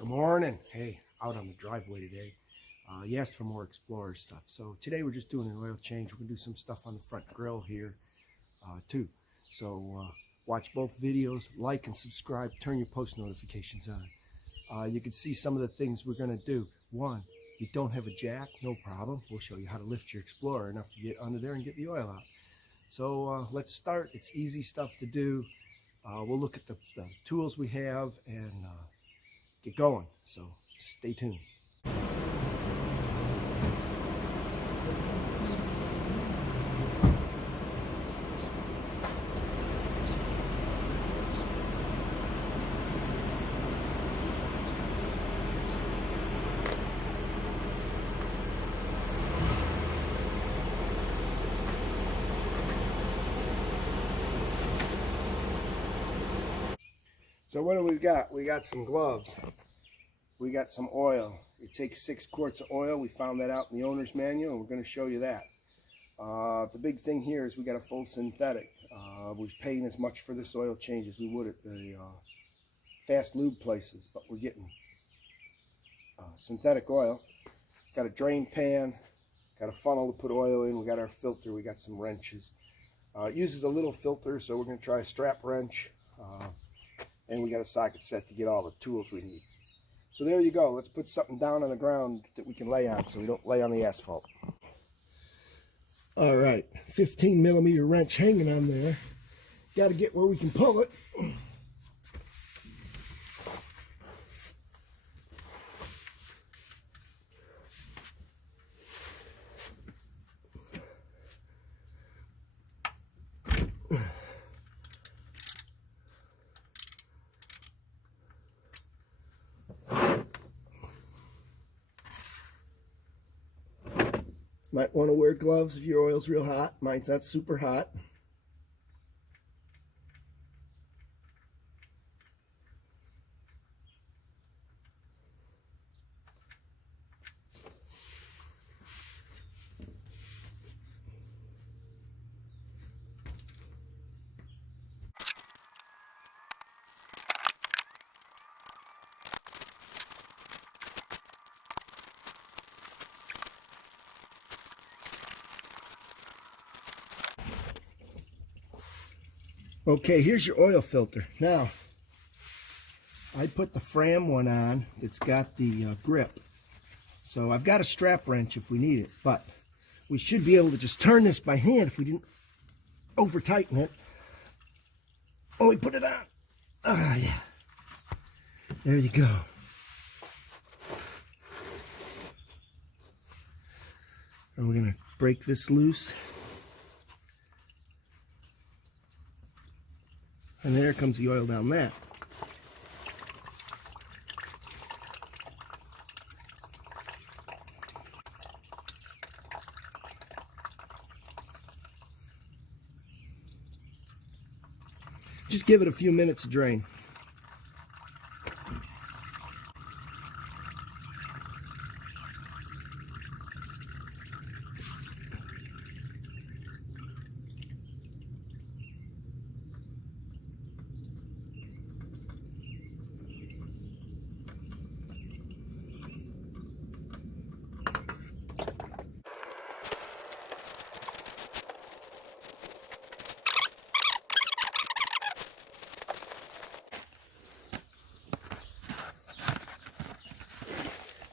Good morning. Hey, out on the driveway today. You asked for more Explorer stuff. So today we're just doing an oil change. We're going to do some stuff on the front grill here too. So watch both videos, like and subscribe, turn your post notifications on. You can see some of the things we're going to do. One, you don't have a jack, no problem. We'll show you how to lift your Explorer enough to get under there and get the oil out. So let's start. It's easy stuff to do. We'll look at the tools we have and get going, so stay tuned. So what do we got? We got some gloves. We got some oil. It takes 6 quarts of oil. We found that out in the owner's manual, and we're going to show you that. The big thing here is we got a full synthetic. We're paying as much for this oil change as we would at the fast lube places, but we're getting synthetic oil. Got a drain pan, got a funnel to put oil in. We got our filter. We got some wrenches. It uses a little filter, so we're going to try a strap wrench. And we got a socket set to get all the tools we need. So there you go. Let's put something down on the ground that we can lay on so we don't lay on the asphalt. All right, 15mm wrench hanging on there. Got to get where we can pull it. Might want to wear gloves if your oil's real hot. Mine's not super hot. Okay, here's your oil filter. Now, I put the Fram one on. It's got the grip. So I've got a strap wrench if we need it, but we should be able to just turn this by hand if we didn't over tighten it. Oh, we put it on. Ah, yeah. There you go. And we're gonna break this loose. And there comes the oil down that. Just give it a few minutes to drain.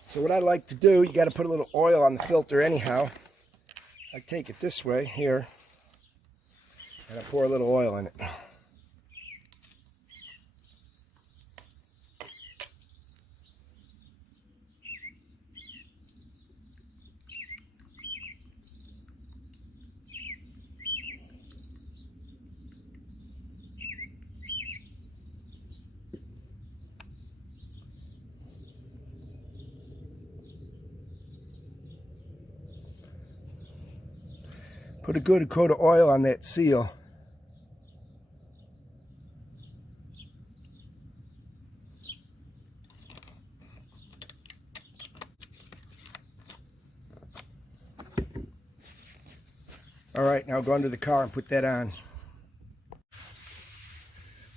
So what I like to do, you got to put a little oil on the filter anyhow. I take it this way here, and I pour a little oil in it. Put a good coat of oil on that seal. All right, now go under the car and put that on.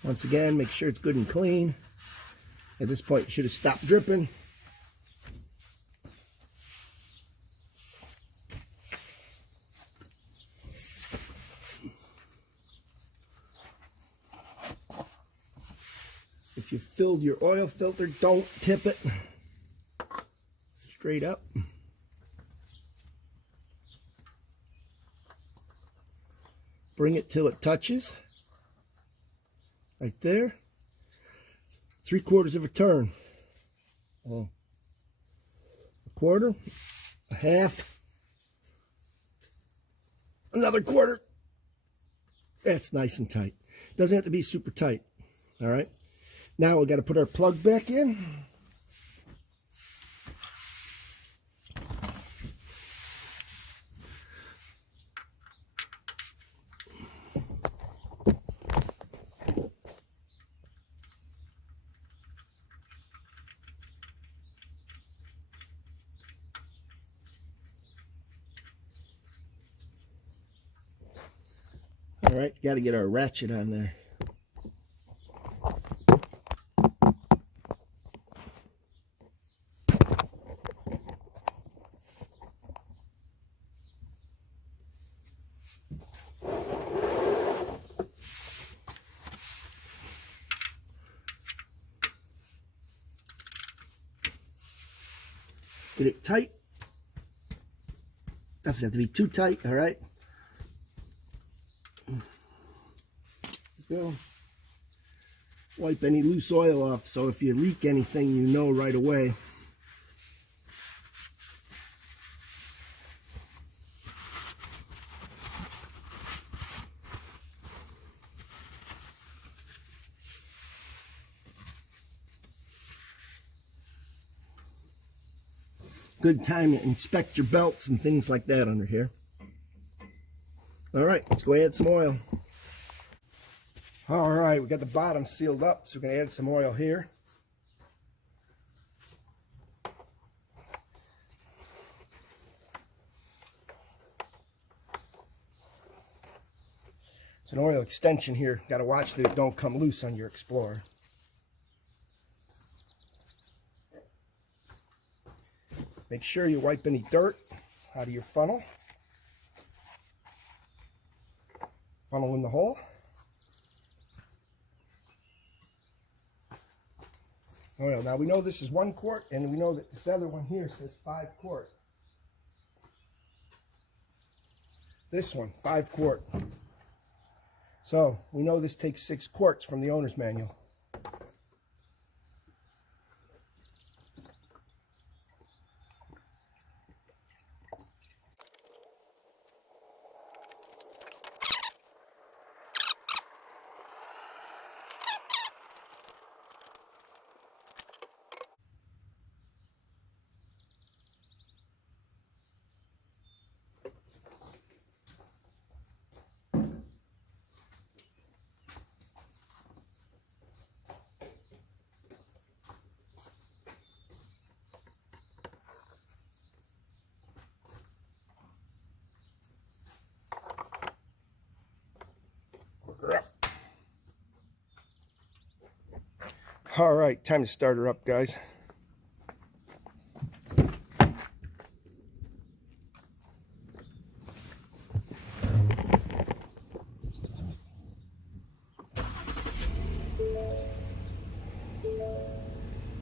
Once again, make sure it's good and clean. At this point, it should have stopped dripping. If you filled your oil filter, don't tip it. Straight up. Bring it till it touches. Right there. 3/4 of a turn. A quarter. A half. Another quarter. That's nice and tight. Doesn't have to be super tight. All right. Now we got to put our plug back in. All right, got to get our ratchet on there. Get it tight. Doesn't have to be too tight, all right? Go. Wipe any loose oil off, so if you leak anything, you know right away. Good time to inspect your belts and things like that under here. All right, let's go add some oil. All right, we got the bottom sealed up, so we're going to add some oil here. It's an oil extension here. Got to watch that it don't come loose on your Explorer. Make sure you wipe any dirt out of your funnel. Funnel in the hole. Oil. Now we know this is 1 quart, and we know that this other one here says 5 quart. This one, 5 quart. So we know this takes 6 quarts from the owner's manual. All right, time to start her up, guys.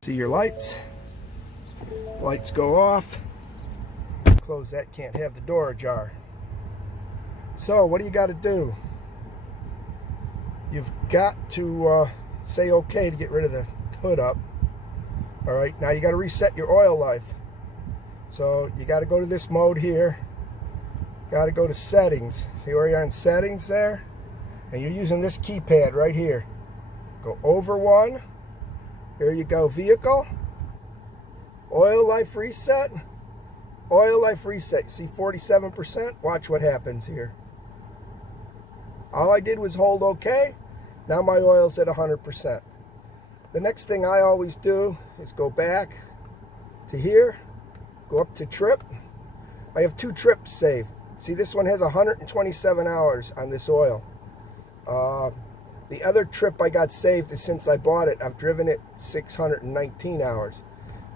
See your lights. Lights go off. Close that, can't have the door ajar. So what do you got to do? You've got to say okay to get rid of the hood up. All right, now you got to reset your oil life. So you got to go to this mode here. Got to go to settings. See where you're in settings there? And you're using this keypad right here. Go over one. Here you go, vehicle. Oil life reset. Oil life reset. You see 47%? Watch what happens here. All I did was hold OK. Now my oil's at 100%. The next thing I always do is go back to here, go up to trip. I have 2 trips saved. See, this one has 127 hours on this oil. The other trip I got saved is since I bought it, I've driven it 619 hours.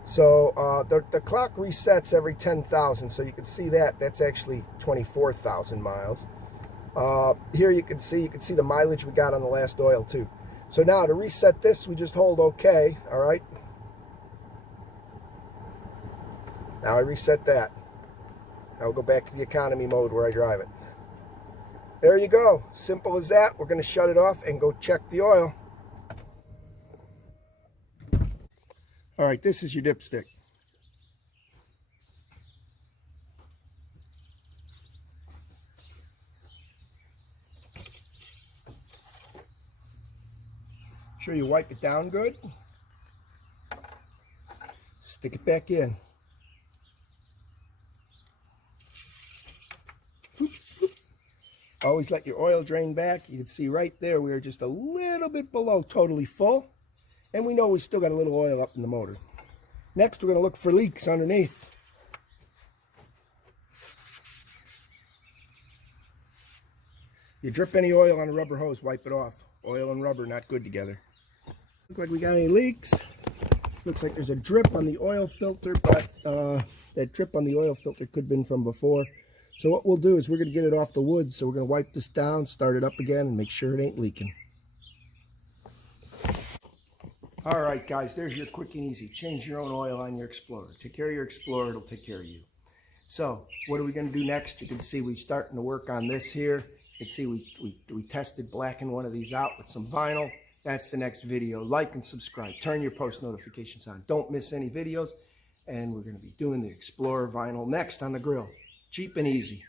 So the clock resets every 10,000, so you can see that. That's actually 24,000 miles. Here you can see the mileage we got on the last oil too. So now to reset this, we just hold OK, all right? Now I reset that. Now we'll go back to the economy mode where I drive it. There you go. Simple as that. We're going to shut it off and go check the oil. All right, this is your dipstick. Sure you wipe it down good. Stick it back in. Always let your oil drain back. You can see right there we are just a little bit below totally full. And we know we still got a little oil up in the motor. Next, we're going to look for leaks underneath. You drip any oil on a rubber hose, wipe it off. Oil and rubber not good together. Look like we got any leaks. Looks like there's a drip on the oil filter, but that drip on the oil filter could have been from before. So what we'll do is we're going to get it off the wood. So we're going to wipe this down, start it up again, and make sure it ain't leaking. All right, guys, there's your quick and easy. Change your own oil on your Explorer. Take care of your Explorer, it'll take care of you. So what are we going to do next? You can see we're starting to work on this here. You can see we tested blacking one of these out with some vinyl. That's the next video. Like and subscribe. Turn your post notifications on. Don't miss any videos. And we're going to be doing the Explorer vinyl next on the grill. Cheap and easy.